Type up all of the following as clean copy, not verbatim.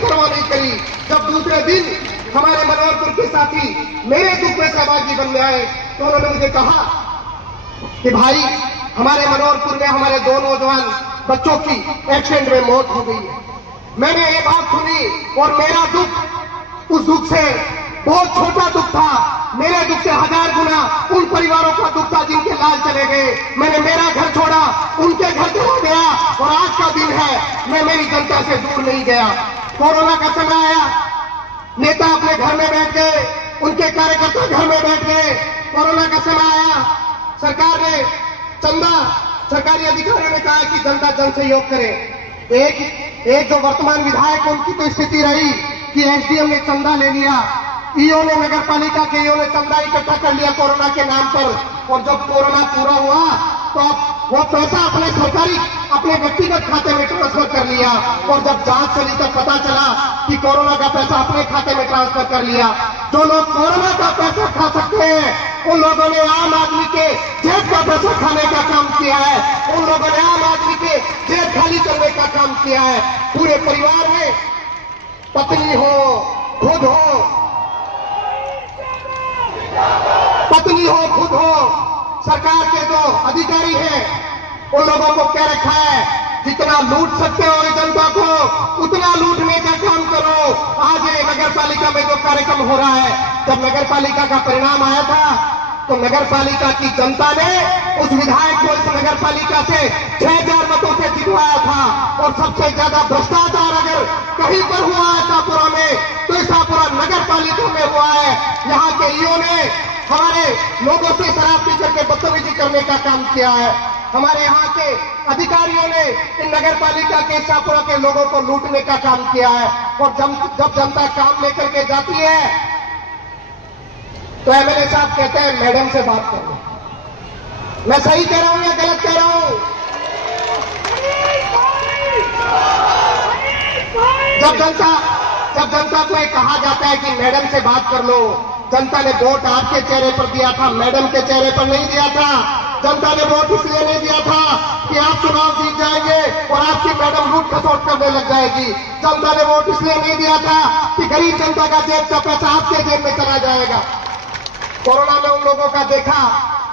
परवाह नहीं करी। जब दूसरे दिन हमारे मनोहरपुर के साथी मेरे दुख में सहभागी बनने आए तो उन्होंने मुझे कहा कि भाई हमारे मनोहरपुर में हमारे 2 नौजवान बच्चों की एक्सीडेंट में मौत हो गई है। मैंने ये बात सुनी और मेरा दुख उस दुख से बहुत छोटा दुख था, मेरे दुख से 1000 गुना उन परिवारों का दुख था जिनके लाल चले गए। मैंने मेरा घर छोड़ा, उनके घर चला गया और आज का दिन है मैं मेरी जनता से दूर नहीं गया। कोरोना का समय आया, नेता अपने घर में बैठ गए, उनके कार्यकर्ता घर में बैठ गए। कोरोना का समय आया, सरकार ने चंदा, सरकारी अधिकारियों ने कहा कि जनता जन सहयोग करे। एक जो वर्तमान विधायक उनकी तो स्थिति रही कि एसडीएम ने चंदा ले लिया, ईओ ने, नगर पालिका के ईओ ने चंदा इकट्ठा कर लिया कोरोना के नाम पर, और जब कोरोना पूरा हुआ तो वो पैसा अपने व्यक्तिगत खाते में ट्रांसफर कर लिया, और जब जांच चली तब पता चला कि कोरोना का पैसा अपने खाते में ट्रांसफर कर लिया। जो लोग कोरोना का पैसा खा सकते हैं उन लोगों ने आम आदमी के जेब का पैसा खाने का काम किया है, उन लोगों ने आम आदमी के जेब खाली करने का काम किया है। पूरे परिवार में पत्नी हो, खुद हो, खुद हो, सरकार के जो अधिकारी हैं उन लोगों को कह रखा है जितना लूट सकते हो जनता को उतना लूटने का काम करो। आज ये नगर पालिका में जो कार्यक्रम हो रहा है, जब नगर पालिका का परिणाम आया था तो नगर पालिका की जनता ने उस विधायक को इस नगर पालिका से 6000 मतों से जितवाया था, और सबसे ज्यादा भ्रष्टाचार अगर कहीं पर हुआ है शाहपुरा में तो इस शाहपुरा नगर पालिका में हुआ है। यहाँ के ईओ ने हमारे लोगों से शराब पी करके बदतमीजी करने का काम किया है। हमारे यहाँ के अधिकारियों ने इन नगर पालिका के शाहपुरा के लोगों को लूटने का काम किया है। और जब जनता काम लेकर के जाती है तो एमएलए साहब कहते हैं मैडम से बात करो। मैं सही कह रहा हूं या गलत कह रहा हूं? जब जनता को एक कहा जाता है कि मैडम से बात कर लो, जनता ने वोट आपके चेहरे पर दिया था, मैडम के चेहरे पर नहीं दिया था। जनता ने वोट इसलिए नहीं दिया था कि आप चुनाव जीत जाएंगे और आपकी मैडम लूट खसोट करने लग जाएगी। जनता ने वोट इसलिए नहीं दिया था कि गरीब जनता का जेब का पैसा आपके जेब में चला जाएगा। कोरोना में उन लोगों का देखा,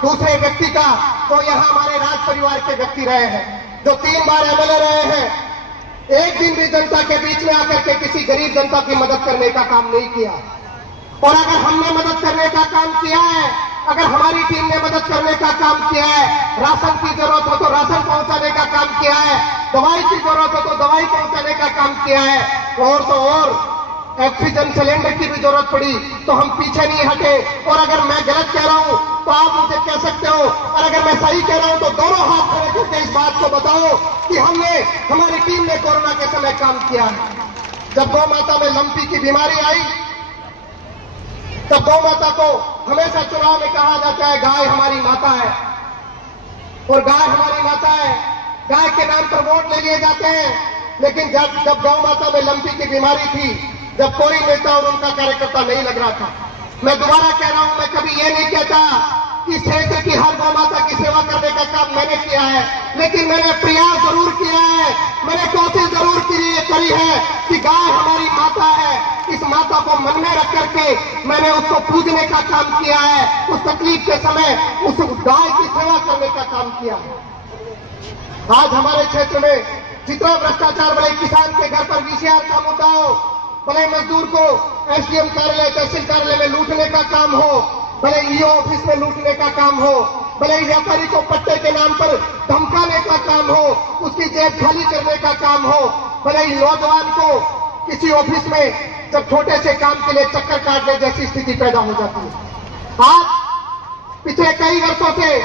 दूसरे व्यक्ति का, जो यहाँ हमारे राज परिवार के व्यक्ति रहे हैं, जो 3 बार एमएलए रहे हैं, एक दिन भी जनता के बीच में आकर के किसी गरीब जनता की मदद करने का काम नहीं किया। और अगर हमने मदद करने का काम किया है, अगर हमारी टीम ने मदद करने का काम किया है, राशन की जरूरत हो तो राशन पहुंचाने का काम किया है, दवाई की जरूरत हो तो दवाई पहुंचाने का काम किया है, और तो और ऑक्सीजन सिलेंडर की भी जरूरत पड़ी तो हम पीछे नहीं हटे। और अगर मैं गलत कह रहा हूं तो आप मुझे कह सकते हो, और अगर मैं सही कह रहा हूं तो दोनों हाथ खड़े करके इस बात को बताओ कि हमारी टीम ने कोरोना के समय काम किया है। जब गौ माता में लंपी की बीमारी आई तब गौ माता को हमेशा चुनाव में कहा जाता है गाय हमारी माता है, और गाय हमारी माता है, गाय के नाम पर वोट ले लिए जाते हैं। लेकिन जब गौ माता में लंपी की बीमारी थी, जब कोई नेता और उनका कार्यकर्ता नहीं लग रहा था, मैं दोबारा कह रहा हूं, मैं कभी ये नहीं कहता कि क्षेत्र की हर गौ माता की सेवा करने का काम मैंने किया है, लेकिन मैंने प्रयास जरूर किया है, मैंने कोशिश जरूर करी है कि गाय हमारी माता है, इस माता को मन में रख करके मैंने उसको पूजने का काम किया है, उस तकलीफ के समय उस गाय की सेवा करने का काम किया है। आज हमारे क्षेत्र में जितना भ्रष्टाचार, भले किसान के घर पर वीसीआर का मुद्दा हो, भले मजदूर को एसडीएम कार्यालय, तहसील कार्यालय में लूटने का काम हो, भले ईओ ऑफिस में लूटने का काम हो, भले व्यापारी को पट्टे के नाम पर धमकाने का काम हो, उसकी जेब खाली करने का काम हो, भले ही नौजवान को किसी ऑफिस में जब छोटे से काम के लिए चक्कर काटने जैसी स्थिति पैदा हो जाती है। आज पिछले कई वर्षों से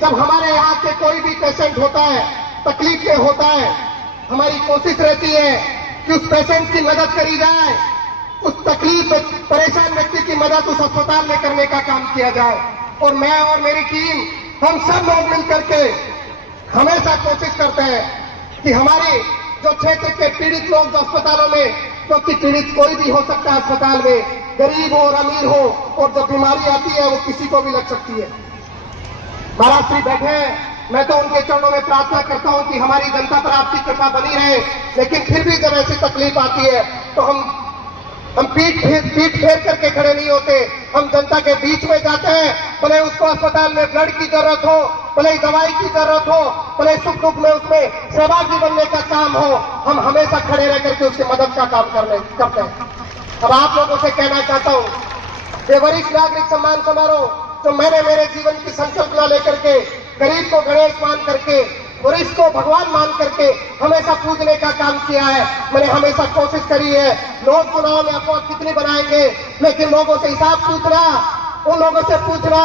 जब हमारे यहाँ से कोई भी पेशेंट होता है, तकलीफ में होता है, हमारी कोशिश रहती है कि उस पेशेंट की मदद करी जाए, उस तकलीफ में परेशान व्यक्ति की मदद उस अस्पताल में करने का काम किया जाए। और मैं और मेरी टीम, हम सब लोग मिलकर के हमेशा कोशिश करते हैं कि हमारे जो क्षेत्र के पीड़ित लोग जो अस्पतालों में, क्योंकि पीड़ित कोई भी हो सकता है अस्पताल में, गरीब हो और अमीर हो, और जब बीमारी आती है वो किसी को भी लग सकती है। महाराष्ट्री बैठे हैं, मैं तो उनके चरणों में प्रार्थना करता हूं कि हमारी जनता पर आपकी कृपा बनी रहे। लेकिन फिर भी जब ऐसी तकलीफ आती है तो हम पीठ फेर करके खड़े नहीं होते। हम जनता के बीच में जाते हैं, भले उसको अस्पताल में ब्लड की जरूरत हो, भले दवाई की जरूरत हो, भले सुख दुख में उसमें सहभागी बनने का काम हो, हम हमेशा खड़े रह करके उसकी मदद का काम करते हैं। अब आप लोगों से कहना चाहता हूं, ये वरिष्ठ नागरिक सम्मान समारोह जो मैंने मेरे जीवन की संकल्पना लेकर के गरीब को गणेश मान करके, वरिष्ठ को भगवान मान करके हमेशा पूजने का काम किया है। मैंने हमेशा कोशिश करी है, लोग चुनाव में अफवाह कितनी बनाएंगे, लेकिन लोगों से हिसाब पूछना, उन लोगों से पूछना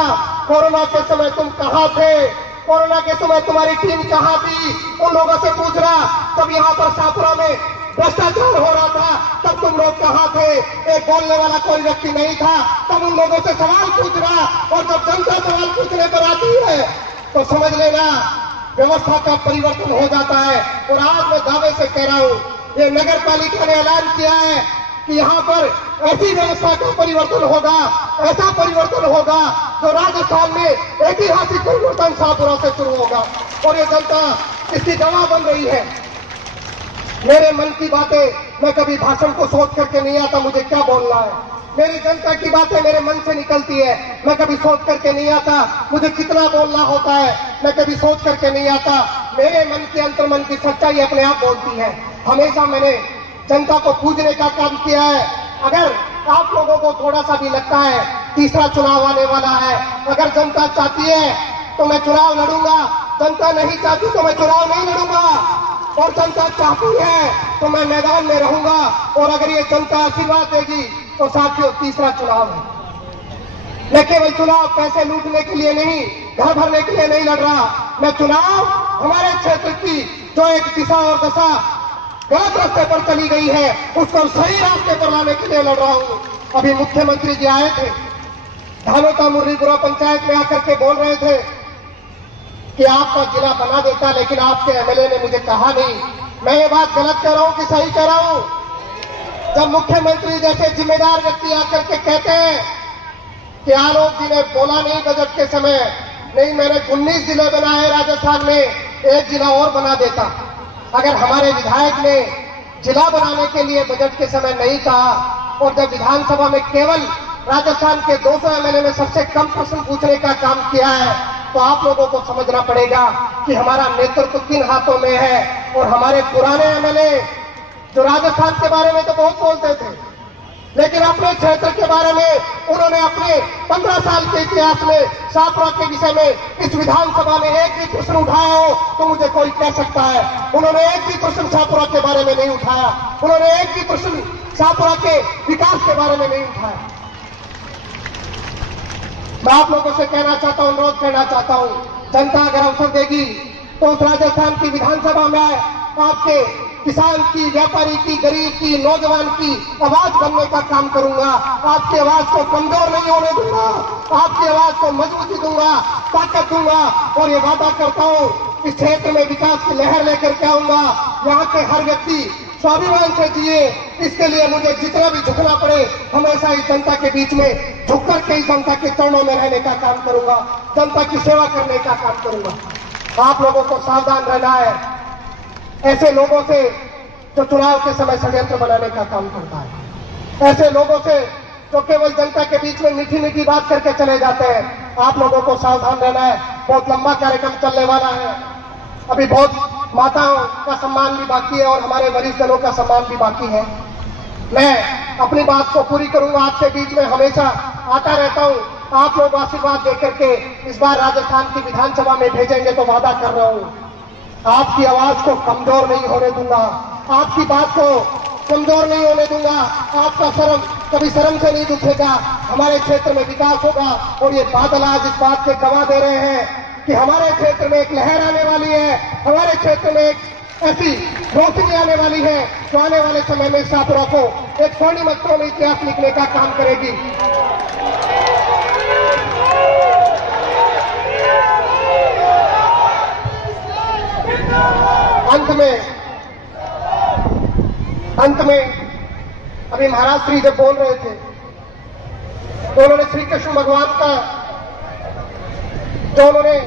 कोरोना के समय तुम कहां थे, कोरोना के समय तुम्हारी टीम कहां थी, उन लोगों से पूछना तब यहां पर शाहपुरा में भ्रष्टाचार हो रहा था तब तुम लोग कहां थे, एक बोलने वाला कोई व्यक्ति नहीं था, तब उन लोगों से सवाल पूछना। और जब जनता सवाल पूछने पर आती है तो समझ लेना व्यवस्था का परिवर्तन हो जाता है। और आज मैं दावे से कह रहा हूं, ये नगर पालिका ने ऐलान किया है कि यहां पर ऐसी व्यवस्था का परिवर्तन होगा, ऐसा परिवर्तन होगा जो राजस्थान में ऐतिहासिक परिवर्तन शाहपुरा से शुरू होगा। और ये जनता इसकी गवाह बन रही है। मेरे मन की बातें मैं कभी भाषण को सोच करके नहीं आता मुझे क्या बोलना है, मेरी जनता की बातें मेरे मन से निकलती है। मैं कभी सोच करके नहीं आता मुझे कितना बोलना होता है, मैं कभी सोच करके नहीं आता। मेरे मन की अंतर्मन की सच्चाई अपने आप बोलती है। हमेशा मैंने जनता को पूजने का काम किया है। अगर आप लोगों को थोड़ा सा भी लगता है तीसरा चुनाव आने वाला है, अगर जनता चाहती है तो मैं चुनाव लड़ूंगा, जनता नहीं चाहती तो मैं चुनाव नहीं लड़ूंगा, और जनता चाहती है तो मैं मैदान में रहूंगा। और अगर ये जनता आशीर्वाद देगी तो साथियों तीसरा चुनाव है। मैं केवल चुनाव पैसे लूटने के लिए नहीं, घर भरने के लिए नहीं लड़ रहा। मैं चुनाव हमारे क्षेत्र की जो एक दिशा और दशा गलत रास्ते पर चली गई है उसको सही रास्ते पर लाने के लिए लड़ रहा हूं। अभी मुख्यमंत्री जी आए थे, धानोता मुरलीपुरा पंचायत में आकर के बोल रहे थे कि आपका जिला बना देता, लेकिन आपके एमएलए ने मुझे कहा नहीं। मैं ये बात गलत कह रहा हूं कि सही कह रहा हूं? जब मुख्यमंत्री जैसे जिम्मेदार व्यक्ति आकर के कहते हैं कि आलोक जी ने बोला नहीं बजट के समय, नहीं मैंने 19 जिले बनाए राजस्थान में, एक जिला और बना देता। अगर हमारे विधायक ने जिला बनाने के लिए बजट के समय नहीं कहा, और जब विधानसभा में केवल राजस्थान के 200 एमएलए में सबसे कम प्रश्न पूछने का काम किया है, तो आप लोगों को समझना पड़ेगा कि हमारा नेतृत्व किन हाथों में है। और हमारे पुराने एमएलए जो राजस्थान के बारे में तो बहुत बोलते थे, लेकिन अपने क्षेत्र के बारे में उन्होंने अपने 15 साल के इतिहास में शाहपुरा के विषय में इस विधानसभा में एक भी प्रश्न उठाया हो तो मुझे कोई कह सकता है। उन्होंने एक भी प्रश्न शाहपुरा के बारे में नहीं उठाया, उन्होंने एक भी प्रश्न शाहपुरा के विकास के बारे में नहीं उठाया। मैं आप लोगों से कहना चाहता हूं, अनुरोध करना चाहता हूं, जनता अगर अवसर देगी तो उस राजस्थान की विधानसभा में आपके किसान की, व्यापारी की, गरीब की, नौजवान की आवाज बनने का काम करूंगा। आपकी आवाज को कमजोर नहीं होने दूंगा, आपकी आवाज को मजबूती दूंगा, ताकत दूंगा। और ये वादा करता हूं इस क्षेत्र में विकास की लहर लेकर के आऊंगा। यहाँ के हर व्यक्ति स्वाभिमान से जिए, इसके लिए मुझे जितना भी झुकना पड़े हमेशा इस जनता के बीच में झुक करके इस जनता के चरणों में रहने का काम करूंगा, जनता की सेवा करने का काम करूंगा। आप लोगों को सावधान रहना है ऐसे लोगों से जो चुनाव के समय षड्यंत्र बनाने का काम करता है, ऐसे लोगों से जो केवल जनता के बीच में मीठी मीठी बात करके चले जाते हैं। आप लोगों को सावधान रहना है। बहुत लंबा कार्यक्रम चलने वाला है, अभी बहुत माताओं का सम्मान भी बाकी है और हमारे वरिष्ठ जनों का सम्मान भी बाकी है। मैं अपनी बात को पूरी करूंगा, आपके बीच में हमेशा आता रहता हूं। आप लोग आशीर्वाद देकर के इस बार राजस्थान की विधानसभा में भेजेंगे तो वादा कर रहा हूं आपकी आवाज को कमजोर नहीं होने दूंगा, आपकी बात को कमजोर नहीं होने दूंगा। आपका शर्म कभी शर्म से नहीं दुखेगा, हमारे क्षेत्र में विकास होगा। और ये बादल आज इस बात के गवाह दे रहे हैं कि हमारे क्षेत्र में एक लहर आने वाली है, हमारे क्षेत्र में एक ऐसी रोशनी आने वाली है जो आने वाले समय में शाहपुरा को एक स्वर्णिम अक्षरों में इतिहास लिखने का काम करेगी। अंत में अभी महाराज श्री जब बोल रहे थे तो उन्होंने श्री कृष्ण भगवान का जो उन्होंने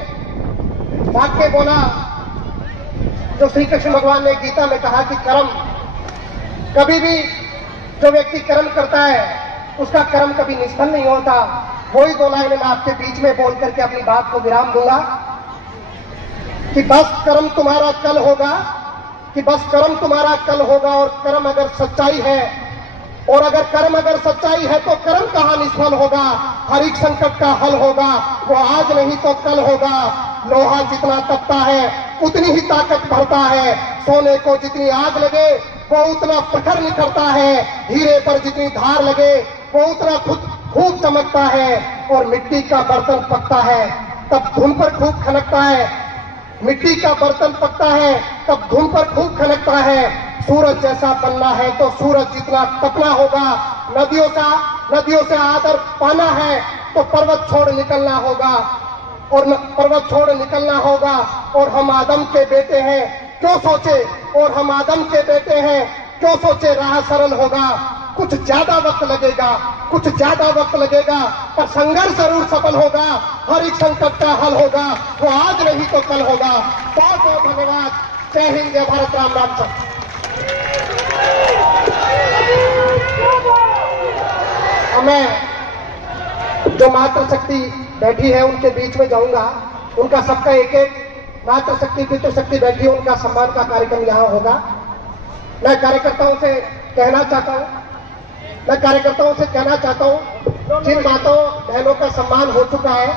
वाक्य बोला जो श्री कृष्ण भगवान ने गीता में कहा कि कर्म, कभी भी जो व्यक्ति कर्म करता है उसका कर्म कभी निष्फल नहीं होता। वही दो लाइनें मैं आपके बीच में बोल करके अपनी बात को विराम दूंगा कि बस कर्म तुम्हारा कल होगा, कि बस कर्म तुम्हारा कल होगा। और कर्म अगर सच्चाई है, और अगर कर्म अगर सच्चाई है तो कर्म कहां निष्फल होगा। हर एक संकट का हल होगा, वो आज नहीं तो कल होगा। लोहा जितना तपता है उतनी ही ताकत भरता है। सोने को जितनी आग लगे वो उतना प्रखर निखरता है। हीरे पर जितनी धार लगे वो उतना खूब चमकता है। और मिट्टी का बर्तन पकता है तब धुन पर खूब खनकता है। मिट्टी का बर्तन पकता है तब धुन पर खूब खनकता है। सूरज जैसा बनना है तो सूरज जितना तपना होगा। नदियों से आदर पाना है तो पर्वत छोड़ निकलना होगा, और पर्वत छोड़ निकलना होगा। और हम आदम के बेटे हैं क्यों सोचे, और हम आदम के बेटे हैं क्यों सोचे राह सरल होगा। कुछ ज्यादा वक्त लगेगा, कुछ ज्यादा वक्त लगेगा, पर संघर्ष जरूर सफल होगा। हर एक संकट का हल होगा, वो आज नहीं तो कल होगा। बहुत बहुत धन्यवाद। जय हिंद, जय भारत, राम राम। सब मैं जो मातृशक्ति बैठी है उनके बीच में जाऊंगा। उनका सबका एक एक मातृशक्ति पितृशक्ति बैठी है, उनका सम्मान का कार्यक्रम यहाँ होगा। मैं कार्यकर्ताओं से कहना चाहता हूँ जिन माताओं बहनों का सम्मान हो चुका है